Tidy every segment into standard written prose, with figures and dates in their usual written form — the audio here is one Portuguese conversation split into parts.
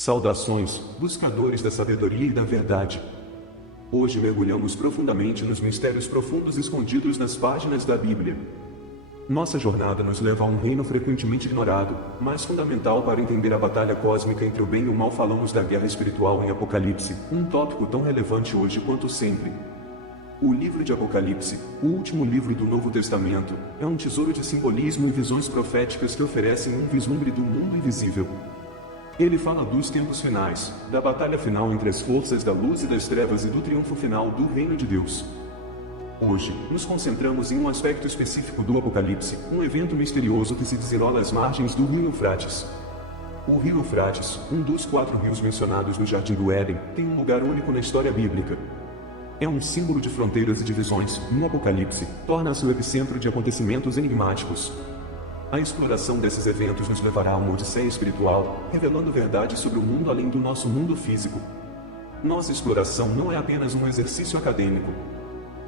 Saudações, buscadores da sabedoria e da verdade. Hoje mergulhamos profundamente nos mistérios profundos escondidos nas páginas da Bíblia. Nossa jornada nos leva a um reino frequentemente ignorado, mas fundamental para entender a batalha cósmica entre o bem e o mal. Falamos da guerra espiritual em Apocalipse, um tópico tão relevante hoje quanto sempre. O livro de Apocalipse, o último livro do Novo Testamento, é um tesouro de simbolismo e visões proféticas que oferecem um vislumbre do mundo invisível. Ele fala dos tempos finais, da batalha final entre as forças da luz e das trevas e do triunfo final do reino de Deus. Hoje, nos concentramos em um aspecto específico do Apocalipse, um evento misterioso que se desenrola às margens do rio Eufrates. O rio Eufrates, um dos 4 rios mencionados no Jardim do Éden, tem um lugar único na história bíblica. É um símbolo de fronteiras e divisões, no Apocalipse, torna-se o epicentro de acontecimentos enigmáticos. A exploração desses eventos nos levará a uma odisseia espiritual, revelando verdades sobre o mundo além do nosso mundo físico. Nossa exploração não é apenas um exercício acadêmico.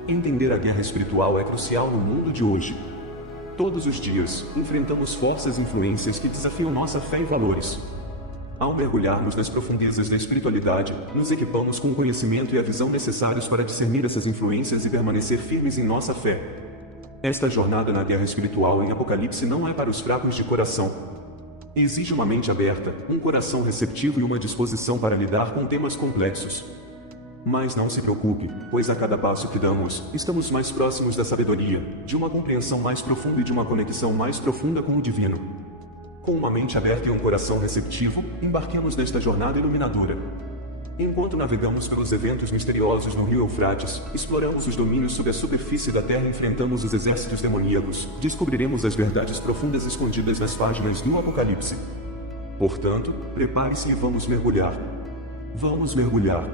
Entender a guerra espiritual é crucial no mundo de hoje. Todos os dias, enfrentamos forças e influências que desafiam nossa fé e valores. Ao mergulharmos nas profundezas da espiritualidade, nos equipamos com o conhecimento e a visão necessários para discernir essas influências e permanecer firmes em nossa fé. Esta jornada na guerra espiritual em Apocalipse não é para os fracos de coração. Exige uma mente aberta, um coração receptivo e uma disposição para lidar com temas complexos. Mas não se preocupe, pois a cada passo que damos, estamos mais próximos da sabedoria, de uma compreensão mais profunda e de uma conexão mais profunda com o divino. Com uma mente aberta e um coração receptivo, embarquemos nesta jornada iluminadora. Enquanto navegamos pelos eventos misteriosos no rio Eufrates, exploramos os domínios sob a superfície da terra e enfrentamos os exércitos demoníacos, descobriremos as verdades profundas escondidas nas páginas do Apocalipse. Portanto, prepare-se e vamos mergulhar. Vamos mergulhar.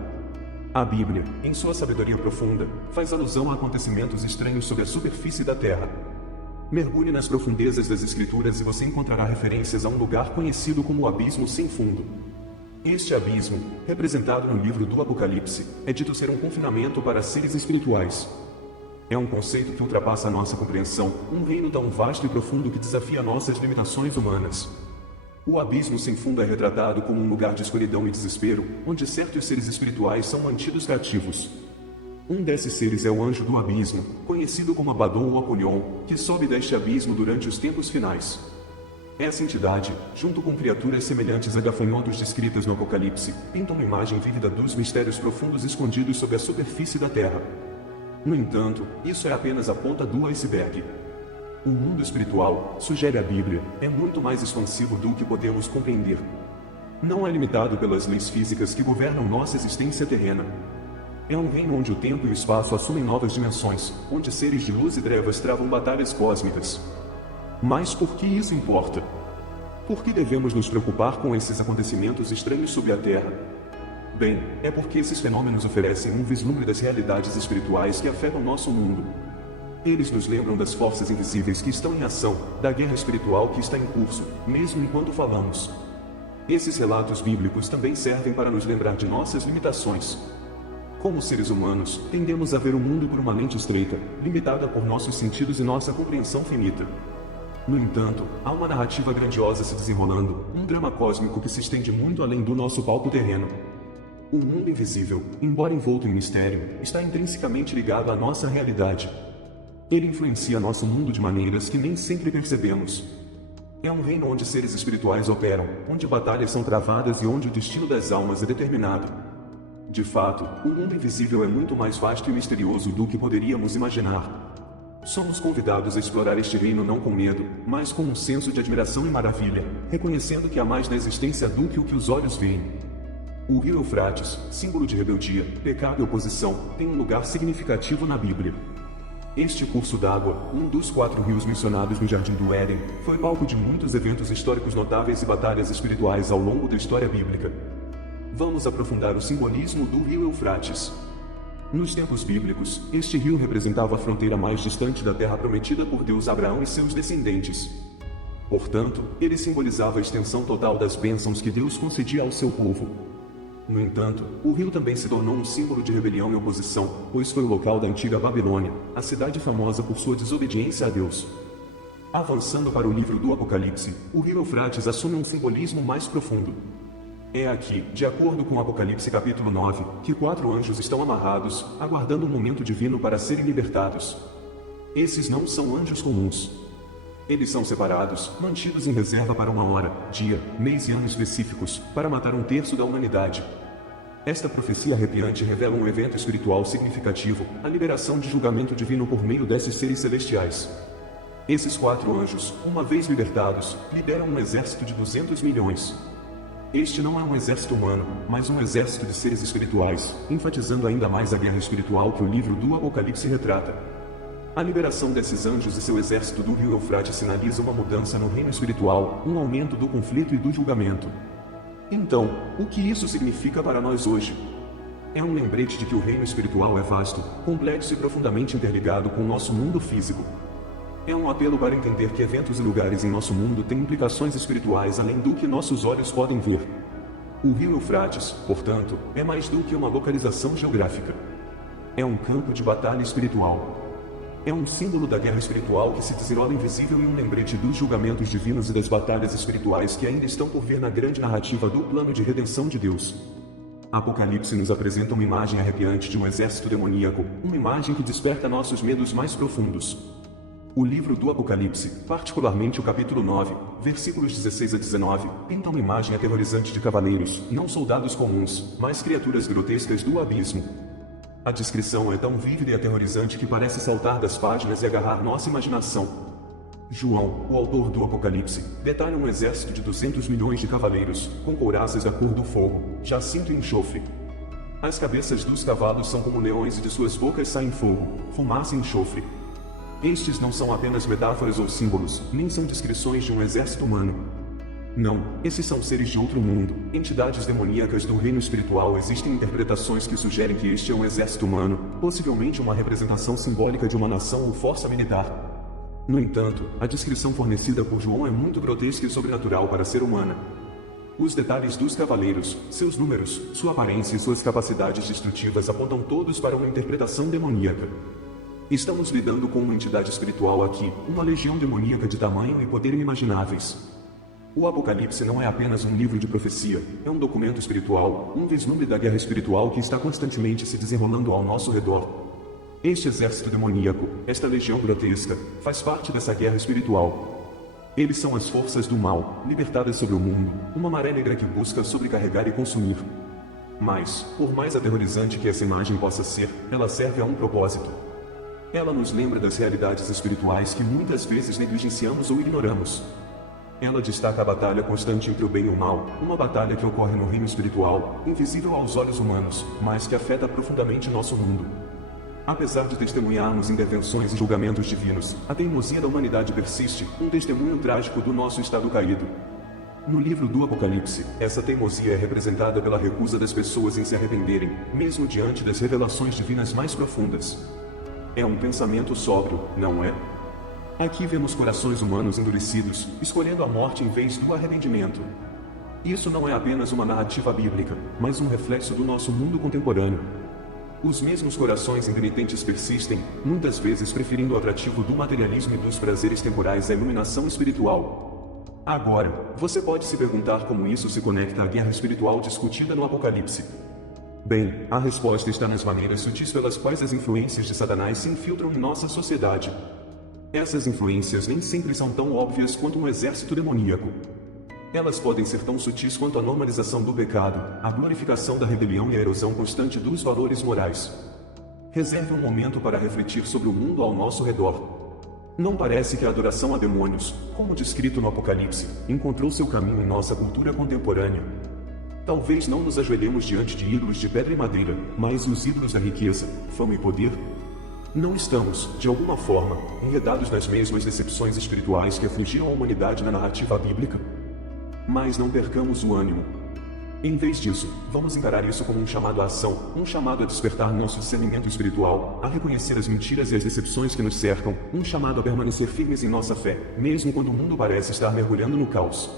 A Bíblia, em sua sabedoria profunda, faz alusão a acontecimentos estranhos sob a superfície da terra. Mergulhe nas profundezas das Escrituras e você encontrará referências a um lugar conhecido como o abismo sem fundo. Este abismo, representado no livro do Apocalipse, é dito ser um confinamento para seres espirituais. É um conceito que ultrapassa a nossa compreensão, um reino tão vasto e profundo que desafia nossas limitações humanas. O abismo sem fundo é retratado como um lugar de escuridão e desespero, onde certos seres espirituais são mantidos cativos. Um desses seres é o anjo do abismo, conhecido como Abaddon ou Apolion, que sobe deste abismo durante os tempos finais. Essa entidade, junto com criaturas semelhantes a gafanhotos descritas no Apocalipse, pintam uma imagem vívida dos mistérios profundos escondidos sob a superfície da Terra. No entanto, isso é apenas a ponta do iceberg. O mundo espiritual, sugere a Bíblia, é muito mais expansivo do que podemos compreender. Não é limitado pelas leis físicas que governam nossa existência terrena. É um reino onde o tempo e o espaço assumem novas dimensões, onde seres de luz e trevas travam batalhas cósmicas. Mas por que isso importa? Por que devemos nos preocupar com esses acontecimentos estranhos sobre a Terra? Bem, é porque esses fenômenos oferecem um vislumbre das realidades espirituais que afetam nosso mundo. Eles nos lembram das forças invisíveis que estão em ação, da guerra espiritual que está em curso, mesmo enquanto falamos. Esses relatos bíblicos também servem para nos lembrar de nossas limitações. Como seres humanos, tendemos a ver o mundo por uma lente estreita, limitada por nossos sentidos e nossa compreensão finita. No entanto, há uma narrativa grandiosa se desenrolando, um drama cósmico que se estende muito além do nosso palco terreno. O mundo invisível, embora envolto em mistério, está intrinsecamente ligado à nossa realidade. Ele influencia nosso mundo de maneiras que nem sempre percebemos. É um reino onde seres espirituais operam, onde batalhas são travadas e onde o destino das almas é determinado. De fato, o mundo invisível é muito mais vasto e misterioso do que poderíamos imaginar. Somos convidados a explorar este reino não com medo, mas com um senso de admiração e maravilha, reconhecendo que há mais na existência do que o que os olhos veem. O rio Eufrates, símbolo de rebeldia, pecado e oposição, tem um lugar significativo na Bíblia. Este curso d'água, um dos 4 rios mencionados no Jardim do Éden, foi palco de muitos eventos históricos notáveis e batalhas espirituais ao longo da história bíblica. Vamos aprofundar o simbolismo do rio Eufrates. Nos tempos bíblicos, este rio representava a fronteira mais distante da terra prometida por Deus a Abraão e seus descendentes. Portanto, ele simbolizava a extensão total das bênçãos que Deus concedia ao seu povo. No entanto, o rio também se tornou um símbolo de rebelião e oposição, pois foi o local da antiga Babilônia, a cidade famosa por sua desobediência a Deus. Avançando para o livro do Apocalipse, o rio Eufrates assume um simbolismo mais profundo. É aqui, de acordo com Apocalipse capítulo 9, que 4 anjos estão amarrados, aguardando um momento divino para serem libertados. Esses não são anjos comuns. Eles são separados, mantidos em reserva para uma hora, dia, mês e ano específicos, para matar 1/3 da humanidade. Esta profecia arrepiante revela um evento espiritual significativo, a liberação de julgamento divino por meio desses seres celestiais. Esses 4 anjos, uma vez libertados, lideram um exército de 200 milhões. Este não é um exército humano, mas um exército de seres espirituais, enfatizando ainda mais a guerra espiritual que o livro do Apocalipse retrata. A liberação desses anjos e seu exército do rio Eufrates sinaliza uma mudança no reino espiritual, um aumento do conflito e do julgamento. Então, o que isso significa para nós hoje? É um lembrete de que o reino espiritual é vasto, complexo e profundamente interligado com o nosso mundo físico. É um apelo para entender que eventos e lugares em nosso mundo têm implicações espirituais além do que nossos olhos podem ver. O rio Eufrates, portanto, é mais do que uma localização geográfica. É um campo de batalha espiritual. É um símbolo da guerra espiritual que se desenrola invisível e um lembrete dos julgamentos divinos e das batalhas espirituais que ainda estão por vir na grande narrativa do plano de redenção de Deus. Apocalipse nos apresenta uma imagem arrepiante de um exército demoníaco, uma imagem que desperta nossos medos mais profundos. O livro do Apocalipse, particularmente o capítulo 9, versículos 16 a 19, pinta uma imagem aterrorizante de cavaleiros, não soldados comuns, mas criaturas grotescas do abismo. A descrição é tão vívida e aterrorizante que parece saltar das páginas e agarrar nossa imaginação. João, o autor do Apocalipse, detalha um exército de 200 milhões de cavaleiros, com couraças da cor do fogo, jacinto e enxofre. As cabeças dos cavalos são como leões e de suas bocas saem fogo, fumaça e enxofre. Estes não são apenas metáforas ou símbolos, nem são descrições de um exército humano. Não, esses são seres de outro mundo, entidades demoníacas do reino espiritual. Existem interpretações que sugerem que este é um exército humano, possivelmente uma representação simbólica de uma nação ou força militar. No entanto, a descrição fornecida por João é muito grotesca e sobrenatural para ser humana. Os detalhes dos cavaleiros, seus números, sua aparência e suas capacidades destrutivas apontam todos para uma interpretação demoníaca. Estamos lidando com uma entidade espiritual aqui, uma legião demoníaca de tamanho e poder inimagináveis. O Apocalipse não é apenas um livro de profecia, é um documento espiritual, um vislumbre da guerra espiritual que está constantemente se desenrolando ao nosso redor. Este exército demoníaco, esta legião grotesca, faz parte dessa guerra espiritual. Eles são as forças do mal, libertadas sobre o mundo, uma maré negra que busca sobrecarregar e consumir. Mas, por mais aterrorizante que essa imagem possa ser, ela serve a um propósito. Ela nos lembra das realidades espirituais que muitas vezes negligenciamos ou ignoramos. Ela destaca a batalha constante entre o bem e o mal, uma batalha que ocorre no reino espiritual, invisível aos olhos humanos, mas que afeta profundamente nosso mundo. Apesar de testemunharmos intervenções e julgamentos divinos, a teimosia da humanidade persiste, um testemunho trágico do nosso estado caído. No livro do Apocalipse, essa teimosia é representada pela recusa das pessoas em se arrependerem, mesmo diante das revelações divinas mais profundas. É um pensamento sóbrio, não é? Aqui vemos corações humanos endurecidos, escolhendo a morte em vez do arrependimento. Isso não é apenas uma narrativa bíblica, mas um reflexo do nosso mundo contemporâneo. Os mesmos corações impenitentes persistem, muitas vezes preferindo o atrativo do materialismo e dos prazeres temporais à iluminação espiritual. Agora, você pode se perguntar como isso se conecta à guerra espiritual discutida no Apocalipse. Bem, a resposta está nas maneiras sutis pelas quais as influências de Satanás se infiltram em nossa sociedade. Essas influências nem sempre são tão óbvias quanto um exército demoníaco. Elas podem ser tão sutis quanto a normalização do pecado, a glorificação da rebelião e a erosão constante dos valores morais. Reserve um momento para refletir sobre o mundo ao nosso redor. Não parece que a adoração a demônios, como descrito no Apocalipse, encontrou seu caminho em nossa cultura contemporânea. Talvez não nos ajoelhemos diante de ídolos de pedra e madeira, mas os ídolos da riqueza, fama e poder? Não estamos, de alguma forma, enredados nas mesmas decepções espirituais que afligiram a humanidade na narrativa bíblica? Mas não percamos o ânimo. Em vez disso, vamos encarar isso como um chamado à ação, um chamado a despertar nosso discernimento espiritual, a reconhecer as mentiras e as decepções que nos cercam, um chamado a permanecer firmes em nossa fé, mesmo quando o mundo parece estar mergulhando no caos.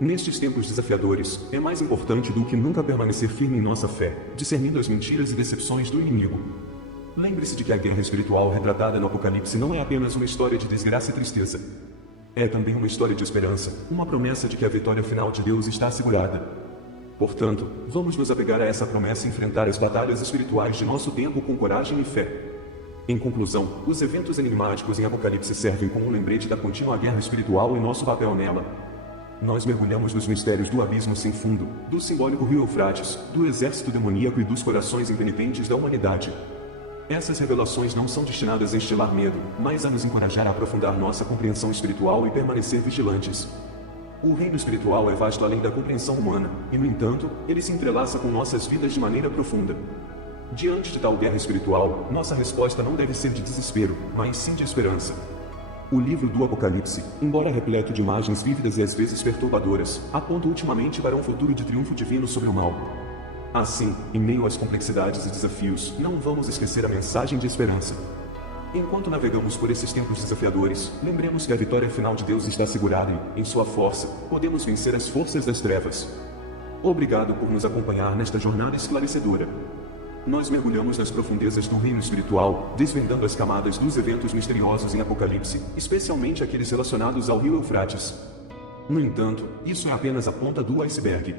Nestes tempos desafiadores, é mais importante do que nunca permanecer firme em nossa fé, discernindo as mentiras e decepções do inimigo. Lembre-se de que a guerra espiritual retratada no Apocalipse não é apenas uma história de desgraça e tristeza. É também uma história de esperança, uma promessa de que a vitória final de Deus está assegurada. Portanto, vamos nos apegar a essa promessa e enfrentar as batalhas espirituais de nosso tempo com coragem e fé. Em conclusão, os eventos enigmáticos em Apocalipse servem como um lembrete da contínua guerra espiritual e nosso papel nela. Nós mergulhamos nos mistérios do abismo sem fundo, do simbólico rio Eufrates, do exército demoníaco e dos corações impenitentes da humanidade. Essas revelações não são destinadas a instilar medo, mas a nos encorajar a aprofundar nossa compreensão espiritual e permanecer vigilantes. O reino espiritual é vasto além da compreensão humana, e no entanto, ele se entrelaça com nossas vidas de maneira profunda. Diante de tal guerra espiritual, nossa resposta não deve ser de desespero, mas sim de esperança. O livro do Apocalipse, embora repleto de imagens vívidas e às vezes perturbadoras, aponta ultimamente para um futuro de triunfo divino sobre o mal. Assim, em meio às complexidades e desafios, não vamos esquecer a mensagem de esperança. Enquanto navegamos por esses tempos desafiadores, lembremos que a vitória final de Deus está assegurada e, em sua força, podemos vencer as forças das trevas. Obrigado por nos acompanhar nesta jornada esclarecedora. Nós mergulhamos nas profundezas do reino espiritual, desvendando as camadas dos eventos misteriosos em Apocalipse, especialmente aqueles relacionados ao rio Eufrates. No entanto, isso é apenas a ponta do iceberg.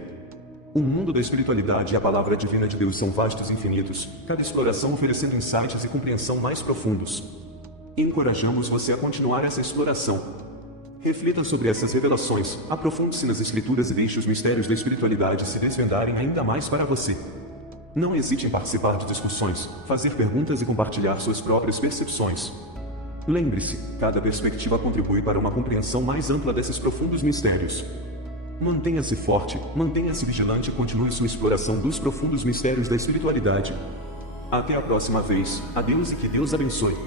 O mundo da espiritualidade e a palavra divina de Deus são vastos e infinitos, cada exploração oferecendo insights e compreensão mais profundos. Encorajamos você a continuar essa exploração. Reflita sobre essas revelações, aprofunde-se nas escrituras e deixe os mistérios da espiritualidade se desvendarem ainda mais para você. Não hesite em participar de discussões, fazer perguntas e compartilhar suas próprias percepções. Lembre-se, cada perspectiva contribui para uma compreensão mais ampla desses profundos mistérios. Mantenha-se forte, mantenha-se vigilante e continue sua exploração dos profundos mistérios da espiritualidade. Até a próxima vez, adeus e que Deus abençoe.